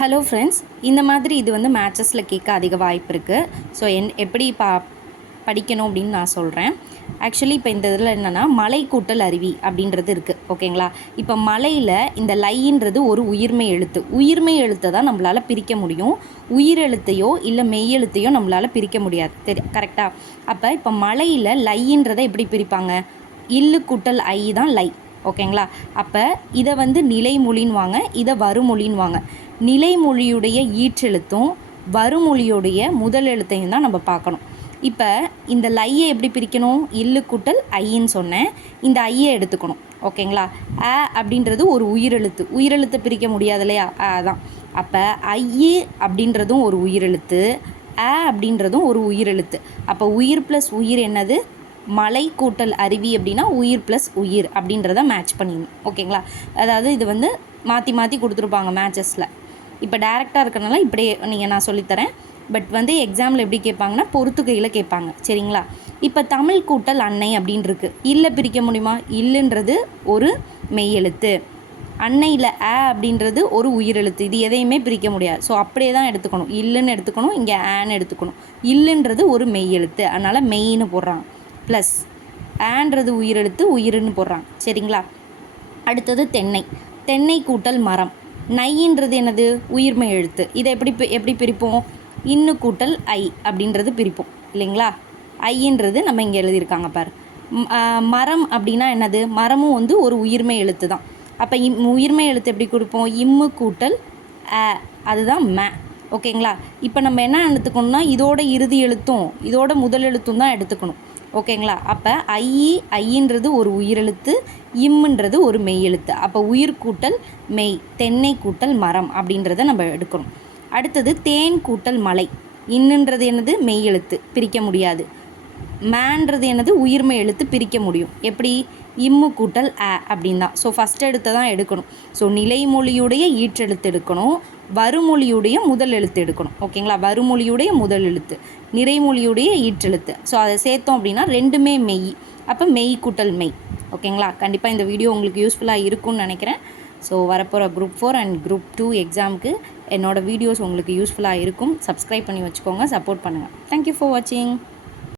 Hello friends இந்த மாதிரி இது வந்து மேட்சஸில் கேட்க அதிக வாய்ப்பு இருக்குது ஸோ என் எப்படி பா படிக்கணும் அப்படின்னு நான் சொல்கிறேன் ஆக்சுவலி இப்போ இந்த இதில் என்னென்னா மலை கூட்டல் அருவி அப்படின்றது இருக்குது ஓகேங்களா இப்போ மலையில் இந்த லைன்றது ஒரு உயிர்மை எழுத்து. உயிர்மை எழுத்தை தான் நம்மளால் பிரிக்க முடியும். உயிரெழுத்தையோ இல்லை மெய்யெழுத்தையோ நம்மளால் பிரிக்க முடியாது. தெரி கரெக்டாக அப்போ இப்போ மலையில் லைன்றதை எப்படி பிரிப்பாங்க? இல்லு கூட்டல் ஐ தான் லை. ஓகேங்களா? அப்போ இதை வந்து நிலைமொழின்வாங்க இதை வருமொழின்வாங்க நிலைமொழியுடைய ஈற்றெழுத்தும் வருமொழியுடைய முதல் எழுத்தையும் தான் நம்ம பார்க்கணும். இப்போ இந்த லையை எப்படி பிரிக்கணும்? இல்லு கூட்டல் ஐன்னு சொன்னேன். இந்த ஐயை எடுத்துக்கணும். ஓகேங்களா? அ அப்படின்றது ஒரு உயிரெழுத்து. உயிரெழுத்தை பிரிக்க முடியாது இல்லையா? அ அப்போ ஐயு அப்படின்றதும் ஒரு உயிரெழுத்து. அ அப்படின்றதும் ஒரு உயிரெழுத்து. அப்போ உயிர் ப்ளஸ் உயிர் என்னது? மலை கூட்டல் அருவி அப்படின்னா உயிர் ப்ளஸ் உயிர் அப்படின்றத மேட்ச் பண்ணிடணும் ஓகேங்களா அதாவது இது வந்து மாற்றி மாற்றி கொடுத்துருப்பாங்க மேட்சஸில் இப்போ டேரெக்டாக இருக்கிறனால இப்படியே நீங்கள் நான் சொல்லித்தரேன். பட் வந்து எக்ஸாமில் எப்படி கேட்பாங்கன்னா பொறுத்துக்கையில் கேட்பாங்க. சரிங்களா? இப்போ தமிழ் கூட்டல் அன்னை அப்படின்னு இருக்குது இல்லை பிரிக்க முடியுமா? இல்லைன்றது ஒரு மெய்யெழுத்து. அன்னையில் ஆ அப்படின்றது ஒரு உயிரெழுத்து. இது எதையுமே பிரிக்க முடியாது. ஸோ அப்படியே தான் எடுத்துக்கணும். இல்லைன்னு எடுத்துக்கணும் இங்கே ஆன்னு எடுத்துக்கணும். இல்லைன்றது ஒரு மெய்யெழுத்து. அதனால் மெயின்னு போடுறாங்க. ப்ளஸ் ஆன்றது உயிரெழுத்து உயிர்னு போடுறாங்க. சரிங்களா? அடுத்தது தென்னை. தென்னை கூட்டல் மரம். நைன்றது என்னது? உயிர்மை எழுத்து. இதை எப்படி பி- எப்படி பிரிப்போம்? இன்னு கூட்டல் ஐ அப்படின்றது பிரிப்போம். இல்லைங்களா? ஐன்றது நம்ம இங்கே எழுதியிருக்காங்க பார். மரம் அப்படின்னா என்னது? மரமும் வந்து ஒரு உயிர்மை எழுத்து தான். அப்போ இம் உயிர்மை எழுத்து எப்படி கொடுப்போம்? இம்மு கூட்டல் அ அதுதான் மே. ஓகேங்களா? இப்போ நம்ம என்ன எடுத்துக்கணும்னா இதோட இறுதி எழுத்தும் இதோட முதல் எழுத்தும் தான் எடுத்துக்கணும். ஓகேங்களா? அப்போ ஐ ஐன்றது ஒரு உயிரெழுத்து இம்முன்றது ஒரு மெய் எழுத்து அப்போ உயிர் கூட்டல் மெய் தென்னை கூட்டல் மரம் அப்படின்றத நம்ம எடுக்கணும். அடுத்தது தேன் கூட்டல் மலை. இன்னுன்றது என்னது? மெய் எழுத்து பிரிக்க முடியாது. மேன்றது என்னது? உயிர்மை எழுத்து பிரிக்க முடியும். எப்படி? இம்மு கூட்டல் அ அப்படின் தான் ஸோ ஃபஸ்ட் எழுத்தை தான் எடுக்கணும். ஸோ நிலைமொழியுடைய ஈற்றெழுத்து எடுக்கணும். வருமொழியுடைய முதல் எழுத்து எடுக்கணும். ஓகேங்களா வருமொழியுடைய முதல் எழுத்து. நிறைமொழியுடைய ஈற்றெழுத்து. ஸோ அதை சேர்த்தோம் அப்படின்னா ரெண்டுமே மெய். அப்போ மெய் கூட்டல் மெய். ஓகேங்களா கண்டிப்பாக இந்த வீடியோ உங்களுக்கு யூஸ்ஃபுல்லாக இருக்கும்னு நினைக்கிறேன். ஸோ வரப்போகிற group four and group two எக்ஸாமுக்கு என்னோடய வீடியோஸ் உங்களுக்கு யூஸ்ஃபுல்லாக இருக்கும். சப்ஸ்கிரைப் பண்ணி வச்சுக்கோங்க. சப்போர்ட் பண்ணுங்கள் தேங்க்யூ ஃபார் வாட்சிங்